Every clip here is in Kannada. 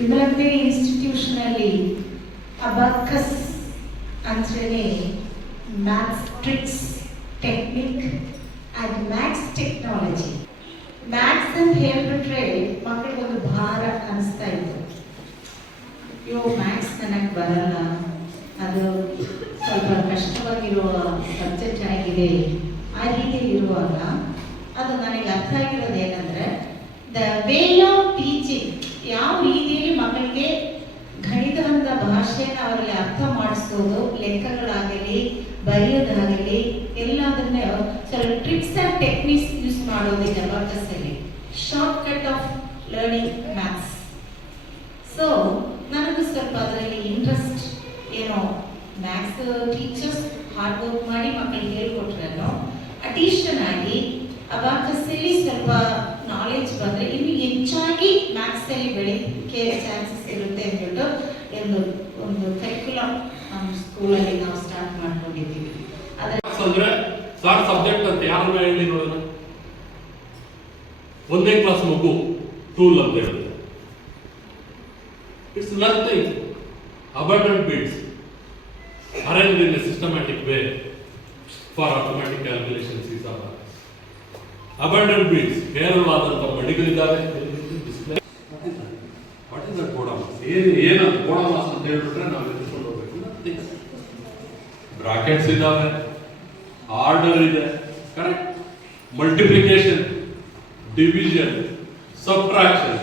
ಇದರದ್ದೇ ಇನ್ಸ್ಟಿಟ್ಯೂಷನಲ್ಲಿ ಅಬಾಕಸ್ ಅಂತೇಳಿ maths tricks technique and maths technology. Maths ಅಂತ ಹೇಳ್ಬಿಟ್ರೆ ಮಕ್ಕಳಿಗೊಂದು ಭಾರ ಅನಿಸ್ತಾ ಇತ್ತು. ಮ್ಯಾಥ್ಸ್ ನನಗೆ ಬರಲ್ಲ, ಅದು ಸ್ವಲ್ಪ ಕಷ್ಟವಾಗಿರುವ ಸಬ್ಜೆಕ್ಟ್ ಆಗಿದೆ, ಆ ರೀತಿ ಇರುವಾಗ ಅದು ನನಗೆ ಅರ್ಥ ಆಗಿರೋದು ಏನಂದರೆ ದ ವೇ ಆಫ್ ಟೀಚಿಂಗ್, ಯಾವ ರೀತಿಯಲ್ಲಿ ಮಕ್ಕಳಿಗೆ ಗಣಿತದ ಭಾಷೆನ ಅವರಲ್ಲಿ ಅರ್ಥ ಮಾಡಿಸೋದು, ಲೆಕ್ಕಗಳಾಗಲಿ ಬರೆಯೋದಾಗಲಿ ಎಲ್ಲದನ್ನೇ ಸ್ವಲ್ಪ ಟ್ರಿಕ್ಸ್ ಆ್ಯಂಡ್ ಟೆಕ್ನಿಕ್ಸ್ ಯೂಸ್ ಮಾಡೋದು ಅಬಾಕಸ್ಸಲ್ಲಿ. Shortcut of learning maths. So ನನಗೂ ಸ್ವಲ್ಪ ಅದರಲ್ಲಿ ಇಂಟ್ರೆಸ್ಟ್, ಏನೋ ಮ್ಯಾಥ್ಸ್ ಟೀಚರ್ಸ್ ಹಾರ್ಡ್ ವರ್ಕ್ ಮಾಡಿ ಮಕ್ಕಳಿಗೆ ಹೇಳ್ಕೊಟ್ರಲ್ಲೋ ಅಡಿಷನ್ ಆಗಿ ಅಬಾಕಸ್ಸಲ್ಲಿ ಸ್ವಲ್ಪ ನಾಲೆಜ್ ಬಂದರೆ ಇನ್ನೂ ಹೆಚ್ಚಾಗಿ ಮ್ಯಾಥ್ಸಲ್ಲಿ ಬೆಳೀಲಿಕ್ಕೆ ಚಾನ್ಸಸ್ ಇರುತ್ತೆ ಅಂದ್ಬಿಟ್ಟು ಒಂದು ಕರಿಕ್ಯುಲಮ್ ನಮ್ಮ ಸ್ಕೂಲಲ್ಲಿ ನಾವು ಸ್ಟಾರ್ಟ್ ಮಾಡ್ಕೊಂಡಿದ್ದೀವಿ. ಅಂದ್ರೆ ಸಾರ್ ಸಬ್ಜೆಕ್ಟ್ ಅಂತ ಯಾರನ್ನ ಹೇಳಿ ನೋಡೋಣ. ಒಂದೇ ಕ್ಲಾಸ್ ಮಗು ಟೂಲ್ ಅಂತ ಹೇಳುತ್ತೆ. It's nothing. Abundant bits arranged in a systematic way for automatic calculations is abacus. Abundant bits, ಹೇರಳವಾದಂಥ ಮಡಿಗಳಿದ್ದಾವೆ. What is that BODMAS? ಏನಂತ ಬೋಡಮಾಸ್ ಅಂತ ಹೇಳ್ಬಿಟ್ರೆ ನಾವು ಎದುರ್ಕೊಂಡು ಹೋಗ್ಬೇಕು. ಬ್ರಾಕೆಟ್ಸ್ ಇದ್ದಾವೆ, ಆರ್ಡರ್ ಇದೆ, correct, multiplication, division, subtraction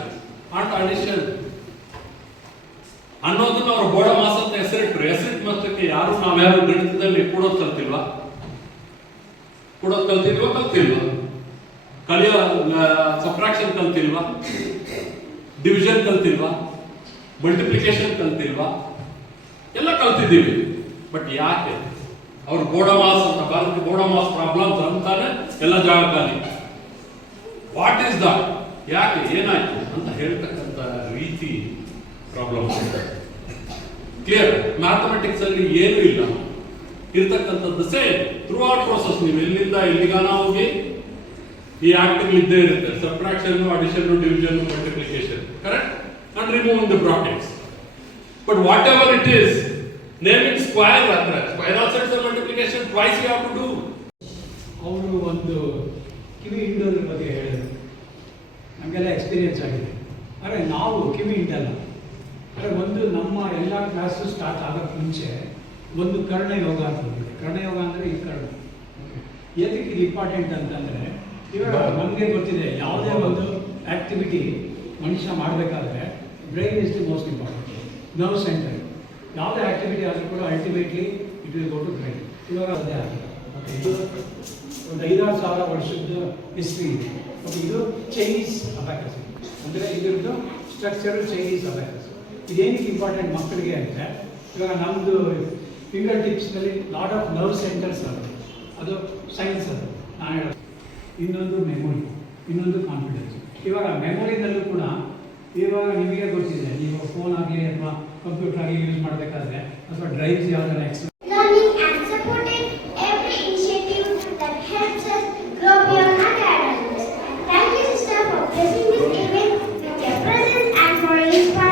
and addition ಅನ್ನೋದನ್ನ ಅವರು ಬೋಡಮಾಸ್ ಅಂತ ಹೆಸರಿಟ್ರು. ಹೆಸರಿಟ್ಟು ಮತ್ತಕ್ಕೆ ಯಾರು ನಾವ್ಯಾರು ಗಣಿತದಲ್ಲಿ ಕೂಡೋದು ಕಲ್ತಿಲ್ವಾ? ಕಲ್ತಿಲ್ವಾ? ಕಲಿಯೋ ಸಬ್ಟ್ರಾಕ್ಷನ್ ಕಲ್ತಿಲ್ವಾ? ಡಿವಿಷನ್ ಕಲ್ತಿಲ್ವಾ? ಮಲ್ಟಿಪ್ಲಿಕೇಶನ್ ಕಲ್ತಿಲ್ವಾ? ಎಲ್ಲ ಕಲ್ತಿದ್ದೀವಿ. ಬಟ್ ಯಾಕೆ ಅವ್ರು ಬೋಡಮಾಸ್ ಅಂತ ಭಾರತ ಬೋಡಮಾಸ್ ಪ್ರಾಬ್ಲಮ್ಸ್ ಅಂತಾನೆ ಎಲ್ಲ ಜಾಗ ಖಾಲಿ. What is that? ಯಾಕೆ, ಏನಾಯ್ತು ಅಂತ ಹೇಳ್ತಕ್ಕಂಥ ರೀತಿ ಪ್ರಾಬ್ಲಮ್. ಕ್ಲಿಯರ್? ಮ್ಯಾಥಮೆಟಿಕ್ಸ್ ಅಲ್ಲಿ ಏನು ಇಲ್ಲ ಇರ್ತಕ್ಕಂಥದ್ದು ಸೇಮ್ ಥ್ರೂ ಔಟ್ ಪ್ರೋಸೆಸ್. ನೀವು ಎಲ್ಲಿಂದ ಎಲ್ಲಿಗಾನ ಹೋಗಿ ಈ ಆಕ್ಟಿವ್ ಇದ್ದೇ ಇರುತ್ತೆ. Subtraction, addition, division, multiplication, correct, and removing the brackets. But whatever it is, naming square ಹತ್ರ square also it's multiplication twice you have to do. ಅವರು ಒಂದು ಕಿವಿ ಹಿಂಡೋದ್ರ ಬಗ್ಗೆ ಹೇಳಿದ್ರು. ನಮಗೆಲ್ಲ ಎಕ್ಸ್ಪೀರಿಯನ್ಸ್ ಆಗಿದೆ. ಆದರೆ ನಾವು ಕಿವಿ ಹಿಂಡಲ್ಲ. ಅಂದರೆ ಒಂದು ನಮ್ಮ ಎಲ್ಲ ಕ್ಲಾಸು ಸ್ಟಾರ್ಟ್ ಆಗೋಕ್ಕೆ ಮುಂಚೆ ಒಂದು ಕರ್ಣಯೋಗ ಅಂತ ಬಂದಿದೆ. ಕರ್ಣಯೋಗ ಅಂದರೆ ಈ ಕರ್ಣ. ಏತಕ್ಕೆ ಇದು ಇಂಪಾರ್ಟೆಂಟ್ ಅಂತಂದರೆ, ಇವಾಗ ನಮಗೆ ಗೊತ್ತಿದೆ ಯಾವುದೇ ಒಂದು ಆ್ಯಕ್ಟಿವಿಟಿ ಮನುಷ್ಯ ಮಾಡಬೇಕಾದ್ರೆ brain is the most important, nerve centre. ಯಾವುದೇ ಆ್ಯಕ್ಟಿವಿಟಿ ಆದರೂ ಕೂಡ ultimately it will go to brain. ಇವಾಗ ಅದೇ ಆಗಿದೆ. ಓಕೆ, ಇದು ಒಂದು 5,000 ವರ್ಷದ ಹಿಸ್ಟ್ರಿ ಇದೆ. ಓಕೆ, ಇದು ಚೈನೀಸ್ ಅಬ್ಯಾಕಸ್. ಅಂದರೆ ಇದರದ್ದು ಸ್ಟ್ರಕ್ಚರು ಚೈನೀಸ್ ಅಬ್ಯಾಕಸ್. ಇದೇನಕ್ಕೆ ಇಂಪಾರ್ಟೆಂಟ್ ಮಕ್ಕಳಿಗೆ ಅಂದರೆ, ಇವಾಗ ನಮ್ಮದು ಫಿಂಗರ್ ಟಿಪ್ಸ್ನಲ್ಲಿ ಲಾಟ್ ಆಫ್ ನರ್ವ್ ಸೆಂಟರ್ಸ್ ಅದು ಸೈನ್ಸ್. ಅದು ನಾನು ಹೇಳೋದು. ಇನ್ನೊಂದು ಮೆಮೊರಿ, ಇನ್ನೊಂದು ಕಾನ್ಫಿಡೆನ್ಸ್. ಇವಾಗ ಮೆಮೊರಿನಲ್ಲೂ ಕೂಡ ಇವಾಗ ನಿಮಗೆ ಗೊತ್ತಿದೆ, ನೀವು ಫೋನ್ ಆಗಲಿ ಅಥವಾ ಕಂಪ್ಯೂಟರ್ ಆಗಲಿ ಯೂಸ್ ಮಾಡಬೇಕಾದ್ರೆ ಅಥವಾ ಡ್ರೈವ್ಸ್ ಯಾವ್ದಾರ extra Thank you, sister, for blessing this evening with your presence and for inspiring.